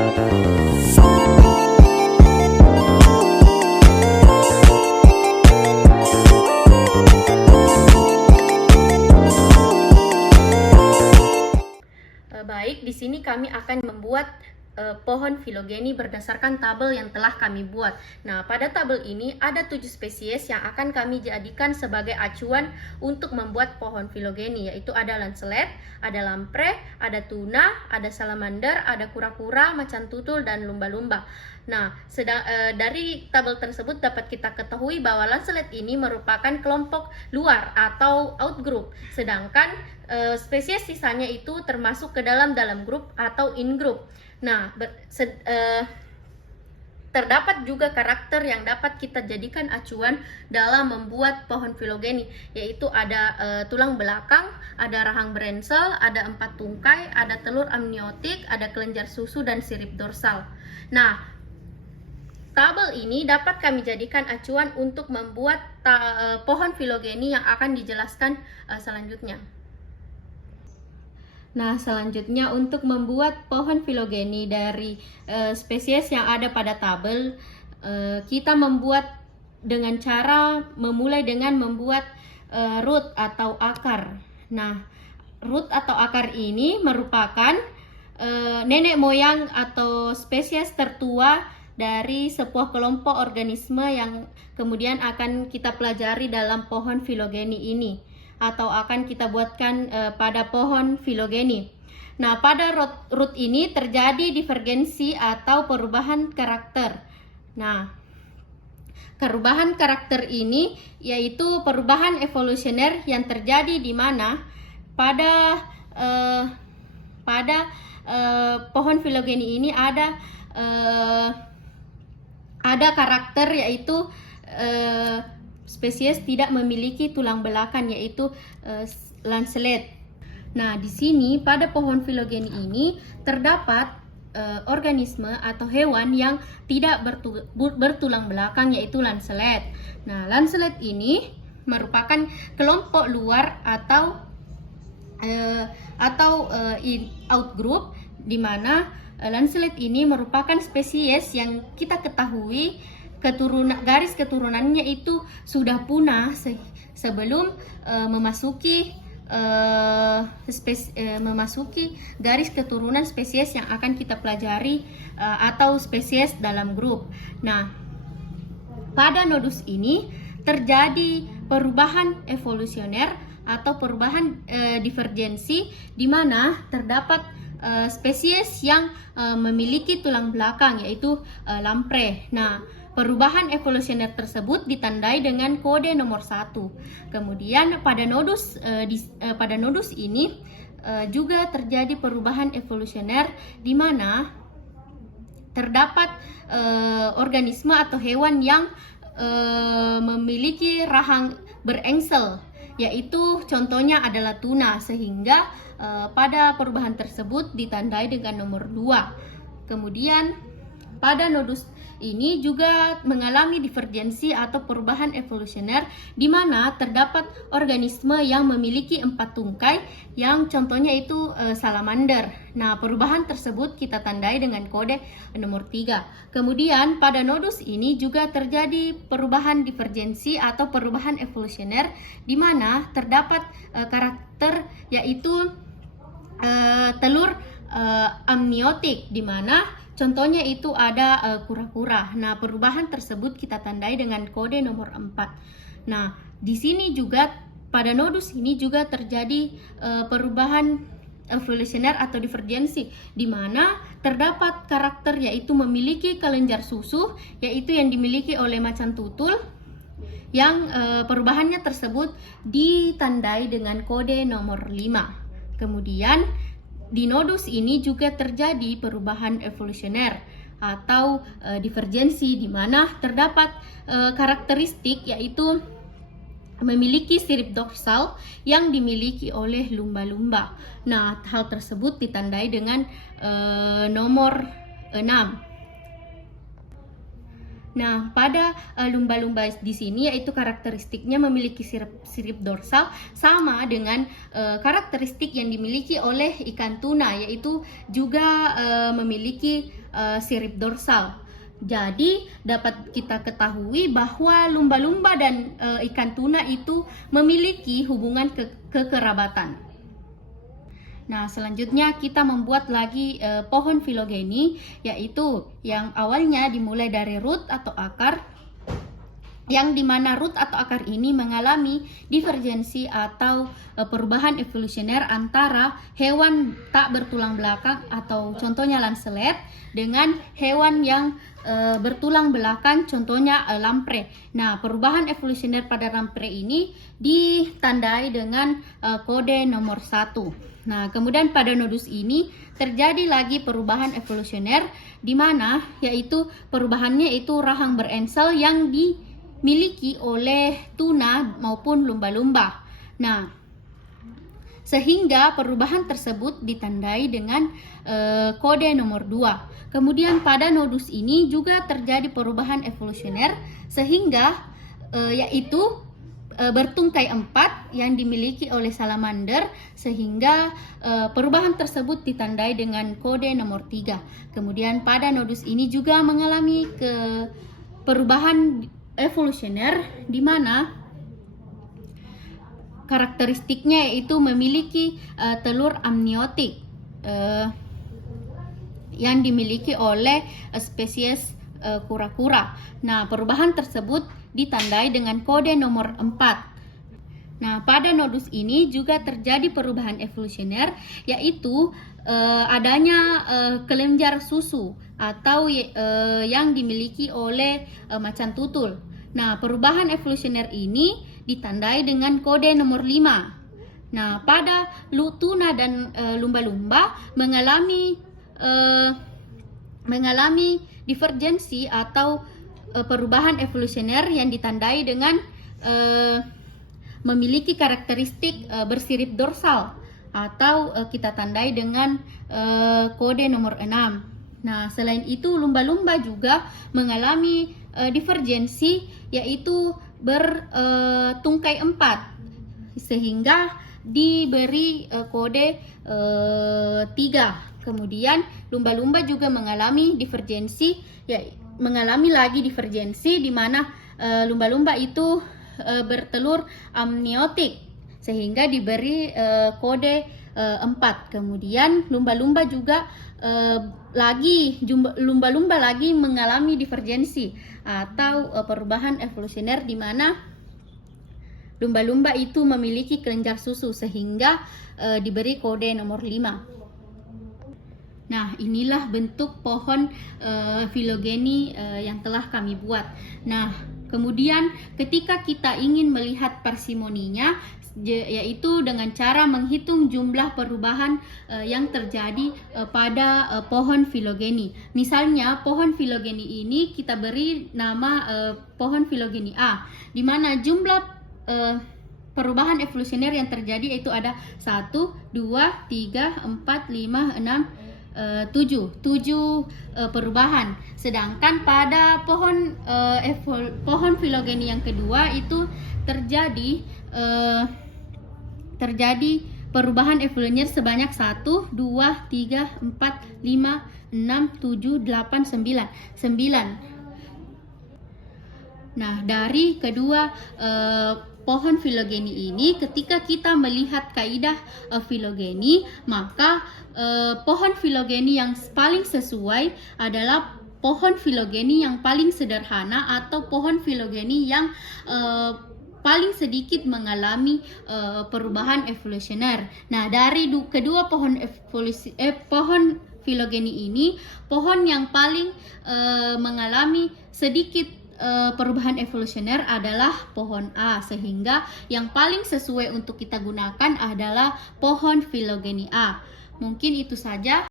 Baik, di sini kami akan membuat pohon filogeni berdasarkan tabel yang telah kami buat. Nah, pada tabel ini ada 7 spesies yang akan kami jadikan sebagai acuan untuk membuat pohon filogeni, yaitu ada lancelet, ada lamprey, ada tuna, ada salamander, ada kura-kura, macan tutul, dan lumba-lumba. Nah, dari tabel tersebut dapat kita ketahui bahwa lancelet ini merupakan kelompok luar atau outgroup, sedangkan spesies sisanya itu termasuk ke dalam grup atau in group. Nah, terdapat juga karakter yang dapat kita jadikan acuan dalam membuat pohon filogeni, yaitu ada tulang belakang, ada rahang berensel, ada 4 tungkai, ada telur amniotik, ada kelenjar susu, dan sirip dorsal. Nah, tabel ini dapat kami jadikan acuan untuk membuat pohon filogeni yang akan dijelaskan selanjutnya. Nah, selanjutnya untuk membuat pohon filogeni dari spesies yang ada pada tabel, kita membuat dengan cara memulai dengan membuat root atau akar. Nah, root atau akar ini merupakan nenek moyang atau spesies tertua dari sebuah kelompok organisme yang kemudian akan kita pelajari dalam pohon filogeni ini, atau akan kita buatkan pada pohon filogeni. Nah, pada root ini terjadi divergensi atau perubahan karakter. Nah, perubahan karakter ini yaitu perubahan evolusioner yang terjadi di mana pada pohon filogeni ini ada karakter yaitu spesies tidak memiliki tulang belakang, yaitu lancelet. Nah, di sini pada pohon filogeni ini terdapat organisme atau hewan yang tidak bertulang belakang, yaitu lancelet. Nah, lancelet ini merupakan kelompok luar atau outgroup, di mana lancelet ini merupakan spesies yang kita ketahui garis keturunannya itu sudah punah sebelum memasuki garis keturunan spesies yang akan kita pelajari atau spesies dalam grup. Nah, pada nodus ini terjadi perubahan evolusioner atau perubahan divergensi, di mana terdapat spesies yang memiliki tulang belakang, yaitu lamprey. Nah, perubahan evolusioner tersebut ditandai dengan kode nomor 1. Kemudian pada nodus ini juga terjadi perubahan evolusioner, di mana terdapat organisme atau hewan yang memiliki rahang berengsel, yaitu contohnya adalah tuna, sehingga pada perubahan tersebut ditandai dengan nomor 2. Kemudian pada nodus ini juga mengalami divergensi atau perubahan evolusioner, di mana terdapat organisme yang memiliki 4 tungkai, yang contohnya itu salamander. Nah, perubahan tersebut kita tandai dengan kode nomor 3. Kemudian pada nodus ini juga terjadi perubahan divergensi atau perubahan evolusioner, di mana terdapat karakter yaitu telur amniotik, di mana contohnya itu ada kura-kura. Nah, perubahan tersebut kita tandai dengan kode nomor 4. Nah, di sini juga pada nodus ini juga terjadi perubahan evolusioner atau divergensi, di mana terdapat karakter yaitu memiliki kelenjar susu, yaitu yang dimiliki oleh macan tutul, yang perubahannya tersebut ditandai dengan kode nomor 5. Kemudian di nodus ini juga terjadi perubahan evolusioner atau divergensi, di mana terdapat karakteristik yaitu memiliki sirip dorsal yang dimiliki oleh lumba-lumba. Nah, hal tersebut ditandai dengan nomor 6. Nah, pada lumba-lumba di sini yaitu karakteristiknya memiliki sirip dorsal sama dengan karakteristik yang dimiliki oleh ikan tuna, yaitu juga memiliki sirip dorsal. Jadi dapat kita ketahui bahwa lumba-lumba dan ikan tuna itu memiliki hubungan kekerabatan. Nah, selanjutnya kita membuat lagi pohon filogeni, yaitu yang awalnya dimulai dari root atau akar, yang dimana root atau akar ini mengalami divergensi atau perubahan evolusioner antara hewan tak bertulang belakang atau contohnya lancelet dengan hewan yang bertulang belakang, contohnya lamprey. Nah, perubahan evolusioner pada lamprey ini ditandai dengan kode nomor 1. Nah, kemudian pada nodus ini terjadi lagi perubahan evolusioner di mana yaitu perubahannya itu rahang berensel yang dimiliki oleh tuna maupun lumba-lumba. Nah, sehingga perubahan tersebut ditandai dengan kode nomor 2. Kemudian pada nodus ini juga terjadi perubahan evolusioner sehingga yaitu bertungkai 4 yang dimiliki oleh salamander, sehingga perubahan tersebut ditandai dengan kode nomor 3. Kemudian pada nodus ini juga mengalami perubahan evolusioner di mana karakteristiknya yaitu memiliki telur amniotik yang dimiliki oleh spesies kura-kura. Nah, perubahan tersebut ditandai dengan kode nomor 4. Nah, pada nodus ini juga terjadi perubahan evolusioner, yaitu adanya kelenjar susu atau yang dimiliki oleh macan tutul. Nah, perubahan evolusioner ini ditandai dengan kode nomor 5. Nah, pada tuna dan lumba-lumba mengalami divergensi atau perubahan evolusioner yang ditandai dengan memiliki karakteristik bersirip dorsal atau kita tandai dengan kode nomor 6. Nah, selain itu lumba-lumba juga mengalami divergensi yaitu bertungkai 4 sehingga diberi kode 3. Kemudian lumba-lumba juga mengalami divergensi mengalami lagi divergensi di mana lumba-lumba itu bertelur amniotik sehingga diberi kode 4. Kemudian lumba-lumba juga lumba-lumba lagi mengalami divergensi atau perubahan evolusioner di mana lumba-lumba itu memiliki kelenjar susu sehingga diberi kode nomor 5. Nah, inilah bentuk pohon filogeni yang telah kami buat. Nah, kemudian ketika kita ingin melihat parsimoninya, yaitu dengan cara menghitung jumlah perubahan yang terjadi pada pohon filogeni. Misalnya, pohon filogeni ini kita beri nama pohon filogeni A, di mana jumlah perubahan evolusioner yang terjadi itu ada 1, 2, 3, 4, 5, 6, 7 perubahan. Sedangkan pada pohon filogeni yang kedua itu terjadi perubahan evolusioner sebanyak 1, 2, 3, 4, 5, 6, 7, 8, 9. Nah, dari kedua pohon filogeni ini, ketika kita melihat kaidah filogeni, maka pohon filogeni yang paling sesuai adalah pohon filogeni yang paling sederhana atau pohon filogeni yang paling sedikit mengalami perubahan evolusioner. Nah, dari kedua pohon filogeni ini, pohon yang paling mengalami sedikit perubahan evolusioner adalah pohon A, sehingga yang paling sesuai untuk kita gunakan adalah pohon filogeni A. Mungkin itu saja.